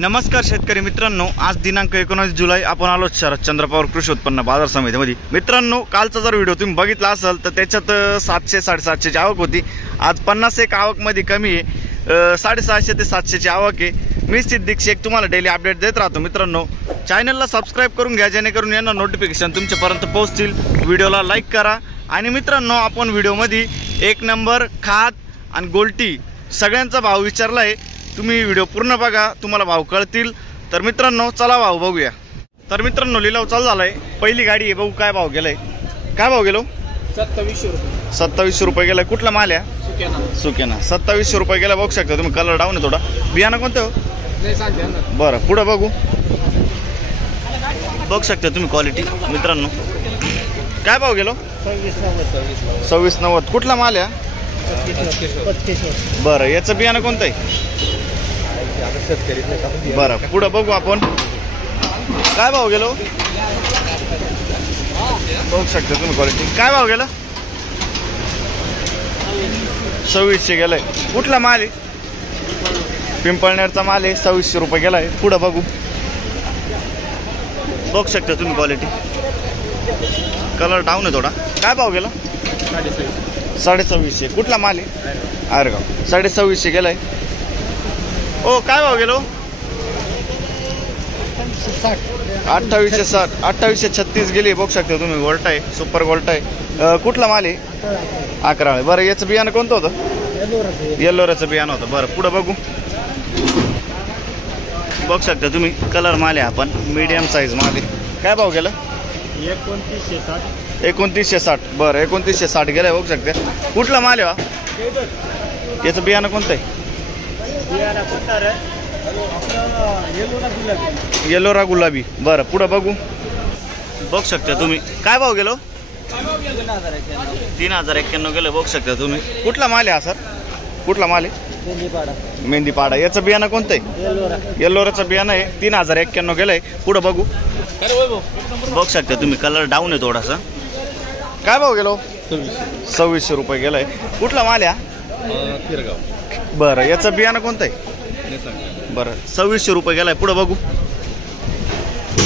नमस्कार शेतकरी मित्रांनो, आज दिनांक 19 जुलै आपण आलो शरद चंद्र पवार कृषी उत्पन्न बाजार समितीमध्ये। मित्रांनो, कालचा जर व्हिडिओ तुम्ही बघितला असेल तर त्याच्यात 700-750 ची आवक होती। आज 51 आवक मध्ये कमी आहे, 650 ते 700 ची आवक आहे। मी सिद्दीक शेख तुम्हाला डेली अपडेट देत राहतो। मित्रांनो, चॅनलला सबस्क्राइब करून घ्या जेणेकरून यांना नोटिफिकेशन तुमच्यापर्यंत पोहोचतील। व्हिडिओला लाईक करा आणि मित्रांनो, आपण व्हिडिओमध्ये एक नंबर खाद आणि गोल्टी सगळ्यांचा भाव विचारला आहे। तुम्ही व्हिडिओ पूर्ण बघा, तुम्हाला भाव कळतील। तर मित्रांनो, चला भाव बघूया। तर मित्रांनो, लिलाव चालू झालाय। पहिली गाडी आहे, बघू काय भाव गेलाय। काय भाव गेलो? 2700 रुपये। 2700 रुपये गेलाय। कुठला माल आहे? सुकेना 2700 रुपये गेला। बघू शकता तुम्ही, कलर डाऊन आहे थोडा। बियाणं कोणतं हो? नाही सांगते ना। बरं, पुढे बघू। बघू शकता तुम्ही क्वालिटी। मित्रांनो, काय भाव गेलो? 2690। कुठला माल आहे? बरं, याचं बियाणं कोणतं आहे? बरं, पुढे बघू आपण। काय भाव गेलो? बघू शकता तुम्ही क्वालिटी। काय भाव गेला? 2600 गेलाय। कुठला माल आहे? पिंपळनेरचा माल आहे। 2600 रुपये गेलाय। पुढे बघू। बघू शकता तुम्ही क्वालिटी, कलर डाऊन आहे थोडा। काय भाव गेला? 2650। कुठला माल आहे? आरगाव। 2650 गेलाय। ओ, काय भाव गेलो? 2860। 2836 गेली। बघू शकता तुम्ही, गोल्ट आहे, सुपर गोल्ट आहे। कुठला माल आहे? 11। बरं, याचं बियाणं कोणतं होतं? येल्लोराचं बियाणं होतं। बरं, पुढे बघू। बघू शकता तुम्ही, कलर माल आहे आपण, मीडियम साईज माल आहे। काय भाव गेला? 2960। बरं, 2960 गेलाय। बघू शकता। कुठला माल आहे? याचं बियाणं कोणतं आहे? येलोरा गुलाबी। बरं, पुढे बघू। बघू शकता तुम्ही, काय भाव गेलो? 3091 गेलं। बघू शकता तुम्ही। कुठला माल आहे हा सर? कुठला माल आहे? मेंदीपाडा। याचं बियाणं कोणतं आहे? येल्लोराचं बियाणं आहे। 3091 गेलंय। पुढे बघू। बघू शकता तुम्ही, कलर डाऊन आहे थोडासा। काय भाव गेलो? 2600 रुपये गेलाय। कुठला माल आहे? बरं, याचं बियाणं कोणतं आहे? बरं, 2600 रुपये गेलाय। पुढे बघू।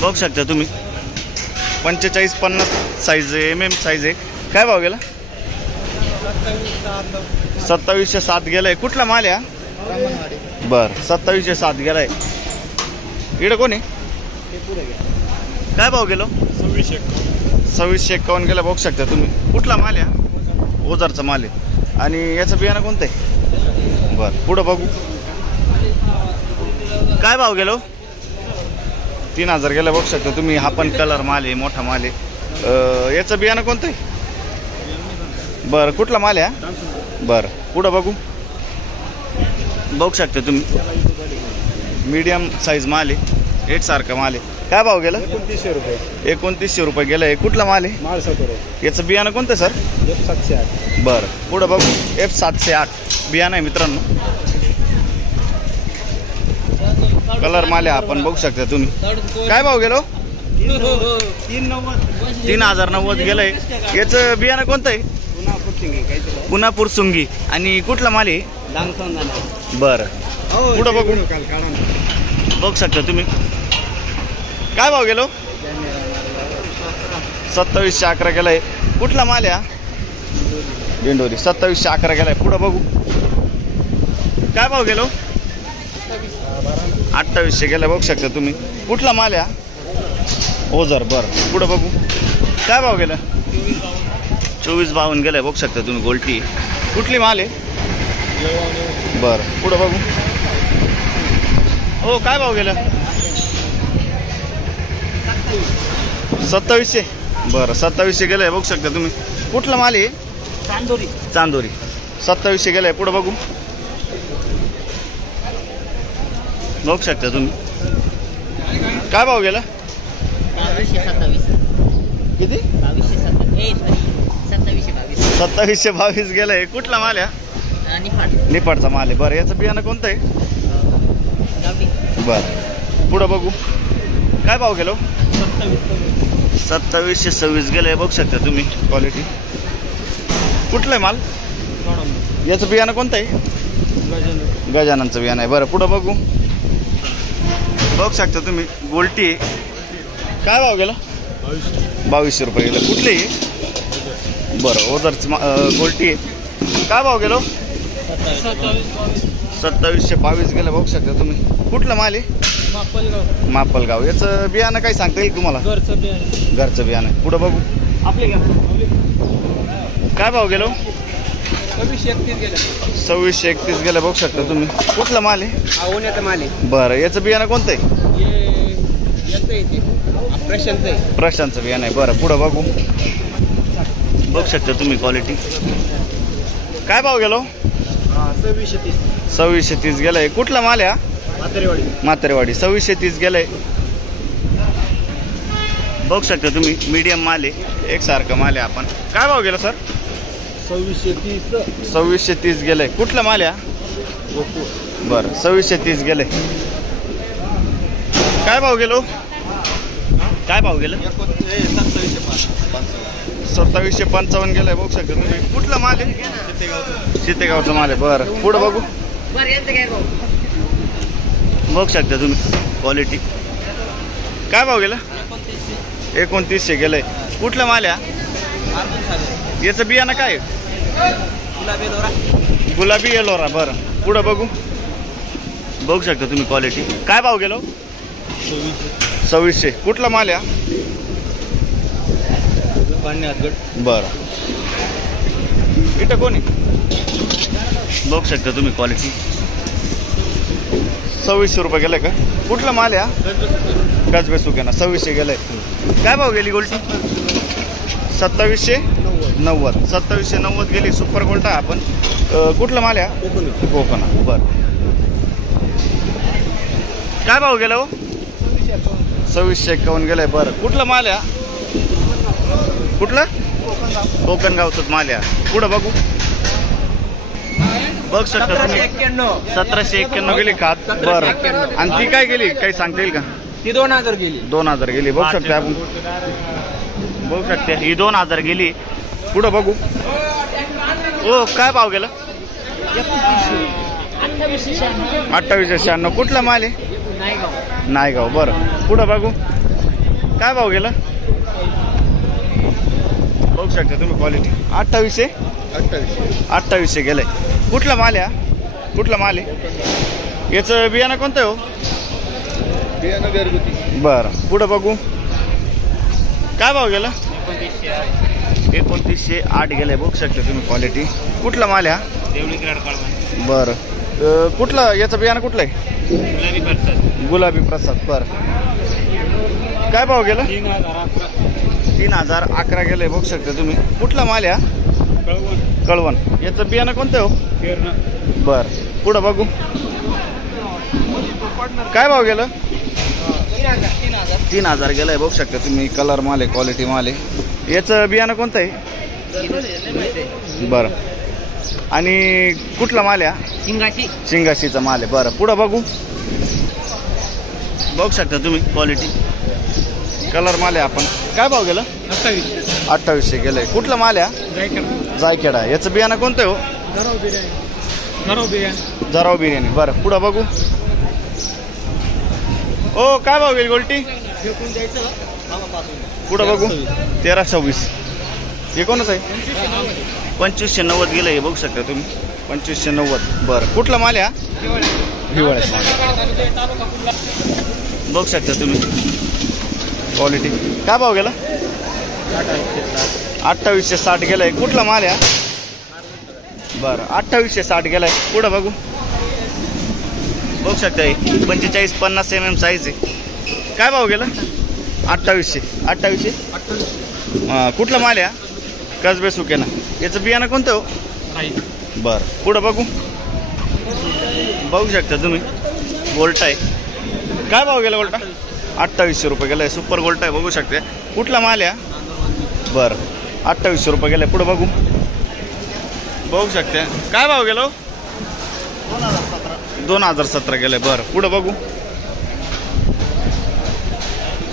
बघू शकता तुम्ही, 45-50 साईज MM साईज आहे। काय भाव गेला? 2707 गेलाय। कुठला माल आहे? बरं, 2707 गेलाय। इकडे कोण आहे? काय भाव गेलो? 2651 गेला। बघू शकता तुम्ही। कुठला माल आहे? ओझरचा माल आहे। आणि याचं बियाणं कोणतं आहे? बरं, पुढे बघू। काय भाव गेलो? 3000 गेला। बघू शकता तुम्ही, हा पण कलर माल आहे, मोठा माल आहे। याचं बियाणं कोणतं आहे? बरं, कुठला माल आहे? बरं, पुढे बघू। बघू शकता तुम्ही, मीडियम साईज माल आहे, एकसारखा माल आहे। काय भाव गेला? 2900 रुपये। 2900 रुपये गेलाय। कुठला माल आहे? माल सतोरे। याचं बियाणं कोणतं सर? F708। बरं, पुढे बघू। F708 बियाणं आहे मित्रांनो, कलर माल आहे आपण। बघू शकता तुम्ही। काय भाव गेलो? 3090 गेलंय। याचं बियाणं कोणतं आहे? पुनापूर सुंगी। आणि कुठला माल आहे? बरं, पुढे बघू। बघू शकता तुम्ही। काय भाव गेलो? 2711 गेलाय। कुठला माल आहे? दिंडोरी। 2711 गेलाय। पुढे बघू। काय भाव गेलो? 2800 गेला। बघू शकता तुम्ही। कुठला माल आहे? ओझर। बरं, पुढे बघू। काय भाव गेला? 2452 गेलाय। बघू शकता तुम्ही, गोल्टी। कुठली माल आहे? बरं, पुढे बघू। हो, काय भाव गेला? 2700। बरं, 2700 गेलाय। बघू शकता तुम्ही। कुठला माल आहे? चांदोरी। 2700 गेलाय। पुढे बघू। बघू शकता तुम्ही। काय भाव गेला? 2722 किती? 2722 गेलाय। कुठला माल आहे? निफाडचा माल आहे। बरं, याचं बियाणं कोणतं आहे? बरं, पुढे बघू। काय भाव गेलो? 2726 गेलाय। बघू शकता तुम्ही क्वालिटी। कुठलं आहे माल? याचं बियाणं कोणतं आहे? गजाननचं बियाणं आहे। बरं, पुढं बघू। बघू शकता तुम्ही गोल्टी आहे. काय भाव गेला? 2200 रुपये गेलं. कुठले आहे? बरं ओझरची गोल्टी आहे. काय भाव गेलो? 2722 गेलं. बघू शकता तुम्ही. कुठलं माल आहे? मापलगाव. याचं बियाणं काही सांगता येईल तुम्हाला? घरचं बियाणं. पुढं बघू. काय भाव गेलो? 2631 गेलं. बघू शकता तुम्ही. कुठलं माल आहे? माल आहे. बरं याचं बियाणं कोणतं आहे? प्रशांतचं बियाणं आहे. बरं पुढं बघू. बघू शकता तुम्ही क्वालिटी. काय भाव गेलो? 2630 गेलाय. कुठला माल आहे? म्हातारेवाडी. 2630 गेलाय. बघू शकता तुम्ही मीडियम माल आहे. एकसारखं माल आहे. आपण काय भाव गेलो सर? 2630 गेलाय. कुठला माल आहे? बरं 2630 गेलाय. काय भाव गेलो? काय भाव गेलं? 2755 गेलाय. बघू शकता तुम्ही. कुठला माल आहे? चितेगावचा माल आहे. बरं पुढं बघू. बघू शकता तुम्ही क्वालिटी. काय भाव गेला? 2900 गेलंय. कुठला माल आहे? याचं बियाणं काय? गुलाबी एलोरा. बरं पुढं बघू. बघू शकता तुम्ही क्वालिटी. काय भाव गेलो? 2600. कुठला माल आहे? बरं इथं कोणी? बघू शकता तुम्ही क्वालिटी. 2600 रुपये गेलाय का? कुठला माल आहे? गजबे सुक्याना. 2600 गेलाय. काय भाव गेली गोल्टी? 2790. 2790 गेली. सुपर गोल्टा. आपण कुठला माल आहे? कोकणा. बरं काय भाव गेला? 2651 गेलाय. बरं कुठला माल आहे? कुठलं? कोकण गावचाच माल आहे. पुढं बघू. बघ शकता तुम्ही. 1791 गेली खात. बरं आणि ती काय गेली? काही सांगता येईल का? ती 2000 गेली. 2000 गेली. बघू शकता आपण. बघू शकते ही 2000 गेली. पुढं बघू. ओ काय भाव गेला? 2896. कुठला माल आहे? नायगाव. बरं पुढं बघू. काय भाव गेला? बघू शकता तुम्ही क्वालिटी. 2800 गेलंय. कुठला माल आहे? कुठला माल आहे? याचं बियाणं कोणतं आहे हो? बियाणं घरगुती. बरं पुढं बघू. काय भाव गेला? 2908 गेलंय. बघू शकता तुम्ही क्वालिटी. कुठला माल आहे? बरं कुठलं याचं बियाणं कुठलं आहे? गुलाबी प्रसाद. बरं काय भाव गेला? 3011 गेलंय. बघू शकता तुम्ही. कुठला माल आहे? कळवण. याचं बियाणं कोणतं हो? बरं पुढं बघू. काय भाव गेलं? 3000 गेलाय. बघू शकता तुम्ही. कलर माल आहे. क्वालिटी माल आहे. याचं बियाणं कोणतं आहे? बरं आणि कुठला माल आहे? शिंगाशीचा माल आहे. बरं पुढं बघू. बघू शकता तुम्ही क्वालिटी. कलर माल आहे. आपण काय भाव गेलं? 2800 गेलंय. कुठला माल आहे? जायखेडा. याचं बियाणं कोणतं आहे हो? जराव बिर्याणी. बरं पुढं बघू. ओ काय भाव गेली गोल्टी? पुढं बघू. 1326. हे कोणच आहे? 2590 गेलंय. बघू शकता तुम्ही. 2590. बरं कुठला माल आहे? हिवाळ्याचा माल. बघू शकता तुम्ही क्वालिटी. काय भाव गेला? 2860 गेलाय. कुठला माल आहे? बरं 2860 गेलाय. पुढं बघू. बघू शकता 45-50 mm साईज आहे. काय भाव गेला? 2800. कुठला माल आहे? कसबे सुकेना. याचं बियाणं कोणतं हो? बरं पुढं बघू. बघू शकता तुम्ही गोल्टा आहे. काय भाव गेला गोल्टा? 2800 रुपये गेलाय. सुपर गोल्टा आहे. बघू शकते. कुठला माल आहे? बरं 2800 रुपये गेलाय. पुढं बघू. बघू शकते. काय भाव गेलो? 2017 गेलाय. बरं पुढं बघू.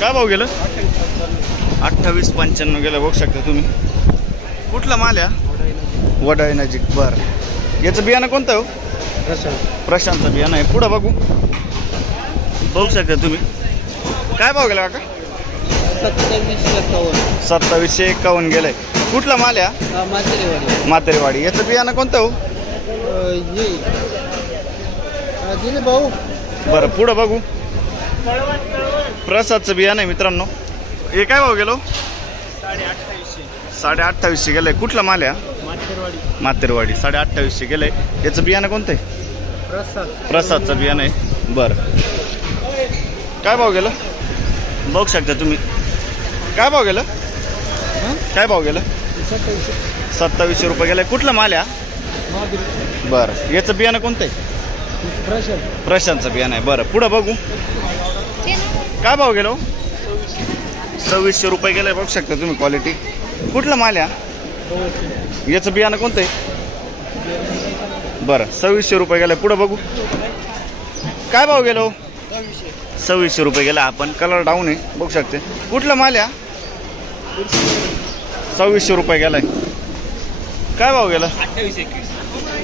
काय भाव गेलं? 2895 गेलं. बघू शकता तुम्ही. कुठला माल आहे? वडाळी नजीक. बरं याचं बियाणं कोणतं हो? प्रशांतचं बियाणं आहे. पुढं बघू. बघू शकता तुम्ही. काय भाव गेला काका? 2751 गेलाय. कुठला माल आहे? मातेरेवाडी. याचं बियाणं कोणतं हो? भाऊ बरं पुढं बघू. प्रसादचं बियाणं आहे मित्रांनो. हे काय भाव गेलो? 2850 गेलंय. कुठला माल आहे? मातेरवाडी. 2850 गेलंय. याचं बियाणं कोणतं आहे? प्रसादचं बियाणं आहे. बरं काय भाव गेलं? बघू शकता तुम्ही. काय भाव गेलं? काय भाव गेलं? 2700 रुपये गेलाय. कुठला माल आहे? बरं याचं बियाणं कोणतं आहे? प्रशांतचं बियाणं आहे. बरं पुढं बघू. काय भाव गेलो? 2600 रुपये गेलाय. बघू शकता तुम्ही क्वालिटी. कुठला माल आहे? याचं बियाणं कोणतं आहे? बरं 2600 रुपये गेलाय. पुढं बघू. काय भाव गेलो? 2600 रुपये गेला. आपण कलर डाऊन आहे बघू शकते. कुठला माल आहे? 2600 रुपये गेलाय. काय भाव गेला?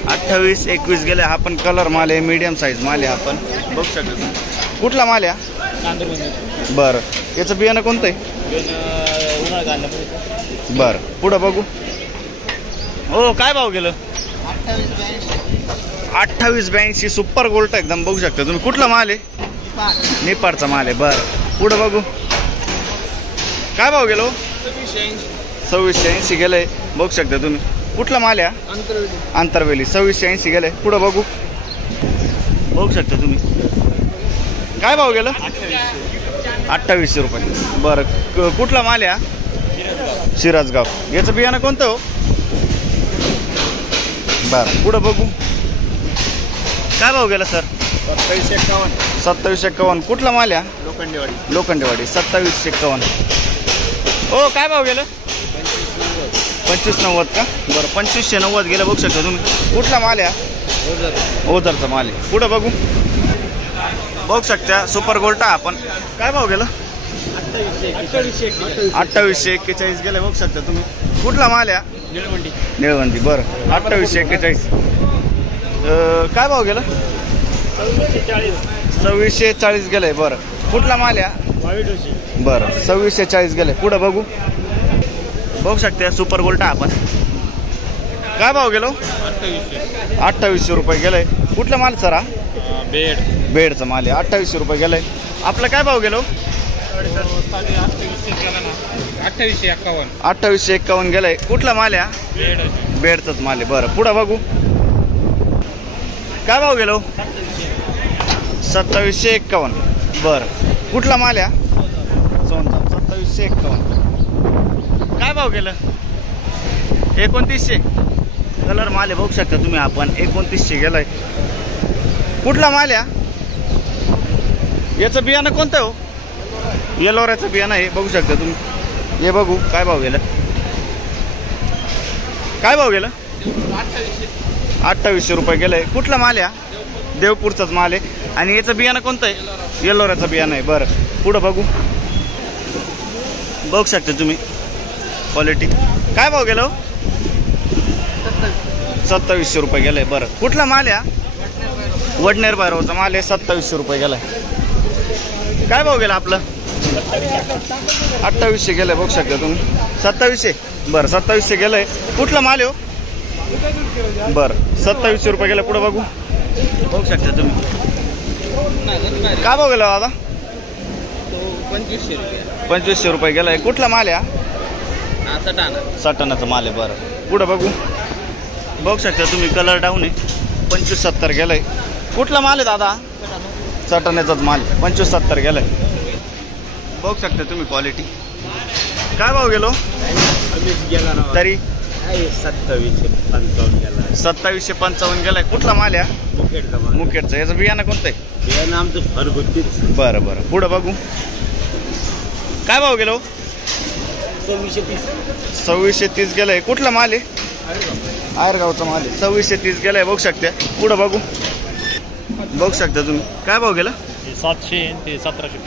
2821 गेलाय. हा पण कलर माल आहे. मीडियम साईज माल आहे. आपण बघू शकतो. कुठला माल आहे? बरं याचं बियाणं कोणतं आहे? बरं पुढं बघू. हो काय भाव गेलं? 2882 सुपर गोल्ड एकदम बघू शकता तुम्ही. कुठला माल आहे? निपाडचा माल आहे. बरं पुढं बघू. काय भाव गेलो? 2680 गेलंय. बघू शकता तुम्ही. कुठला माल आहे? आंतरवेली. 2680 गेलंय. पुढं बघू. बघू शकता तुम्ही. काय भाव गेलं? 2800 रुपये. बरं कुठला माल आहे? शिराजगाव. याचं बियाणं कोणतं हो? बरं पुढं बघू. काय भाव गेला सर? 2751. कुठला माल आहे? लोखंडेवाडी. 2751. हो काय भाव गेलं? 2590 का? बरं 2590 गेलं. बघू शकता तुम्ही. कुठला माल आहे? ओझरचा माल आहे. पुढं बघू. बघू शकता सुपर गोल्टा आपण. काय भाव गेलं? 2841 गेले. बघू शकता तुम्ही. कुठला माल आहे? निळवंडी. बरं 2841. काय भाव गेलं? 2640 गेले. बरं कुठला माल आहे? बरं 2640 गेले. पुढं बघू. बघू शकता सुपर गोल्टा आपण. काय भाव गेलो? 2800 रुपये गेलंय. कुठला माल सर हा? बेडचा माल आहे. 2800 रुपये गेलंय. आपलं काय भाव गेलो? 2851 गेलंय. कुठला माल आहे? बेडचाच माल आहे. बरं पुढं बघू. काय भाव गेलो? 2751. बरं कुठला माल आहे? 2751. काय भाव गेलं? 2900. कलर माल आहे बघू शकता तुम्ही आपण. 2900 गेलाय. कुठला माल आहे? याचं बियाणं कोणतं हो? येलोऱ्याचं बियाणं आहे बघू शकता तुम्ही. हे बघू. काय भाव गेलं? काय भाव गेलं? 2800 रुपये गेलंय. कुठला माल आहे? देवपूरचाच माल आहे. आणि याचं बियाणं कोणतं आहे? येलोऱ्याचं बियाणं आहे. बरं पुढं बघू. बघू शकता तुम्ही क्वालिटी. काय भाव गेलो? 2700 रुपये गेलाय. बरं कुठला माल आहे? वडनेर भैरवचा माल आहे. 2700 रुपये गेलाय. काय भाव गेला आपलं? 2800 गेलाय. बघू शकता तुम्ही. 2700. बरं 2700 गेलाय. कुठला माल आहे? बरं 2700 रुपये गेला. पुढे बघू. बघू शकता तुम्ही. काय भाव गेला दादा? 2500 रुपये गेलाय. कुठला माल आहे? सटाणाचा माल आहे. बरं पुढे बघू. बघू शकता तुम्ही. कलर डाऊन आहे. 2570 गेलाय. कुठला माल आहे दादा? सटाण्याचाच माल. 2570 गेलाय. बघू शकता तुम्ही क्वालिटी. काय भाव गेलो तरी? 2755 गेलाय. कुठला माल आहे? मुखेडचा. याचं बियाणं कोणतं आहे? बियाणं आमचं घरगुतीच. बरं बरं पुढं बघू. काय भाव गेलो? 2630 गेलाय. कुठला माल आहे? आयरगावचा माल आहे. 2630 गेलाय. बघू शकता. पुढं बघू. बघू शकता तुम्ही. काय भाव गेला? 700 ते 1700.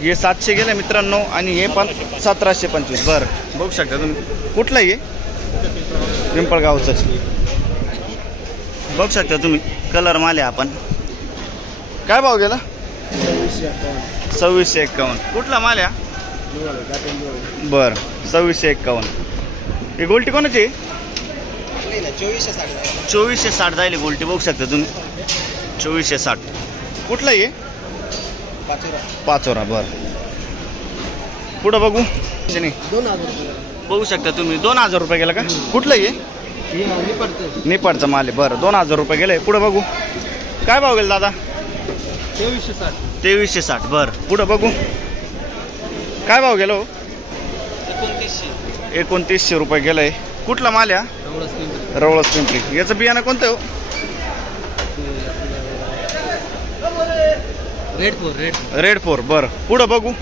हे 700 गेले मित्रांनो. आणि हे पण 1725. बरं बघू शकता तुम्ही. कुठलं आहे? पिंपळगावचं. बघू शकता तुम्ही. कलर माल आहे आपण. काय भाव गेला? 2651. कुठला माल या? बर 2651. ही गोल्टी कोणाची? 2460 जाईल गोल्टी, बघू शकता तुम्ही 2460. कुठला आहे? पाचोरा. बर पुढं बघू. नाही 2000 बघू शकता तुम्ही 2000 रुपये गेला का? कुठलं आहे? निपाडचा माल आहे. बरं 2000 रुपये गेले. पुढं बघू काय भाव गेला दादा? 2360. बरं पुढं बघू काय भाव गेलो? 2900 रुपये गेलाय. कुठला माल या? रवळस पिंपरी. याचं बियाणं कोणतं हो? रेड 4. रेड 4. बरं पुढं बघू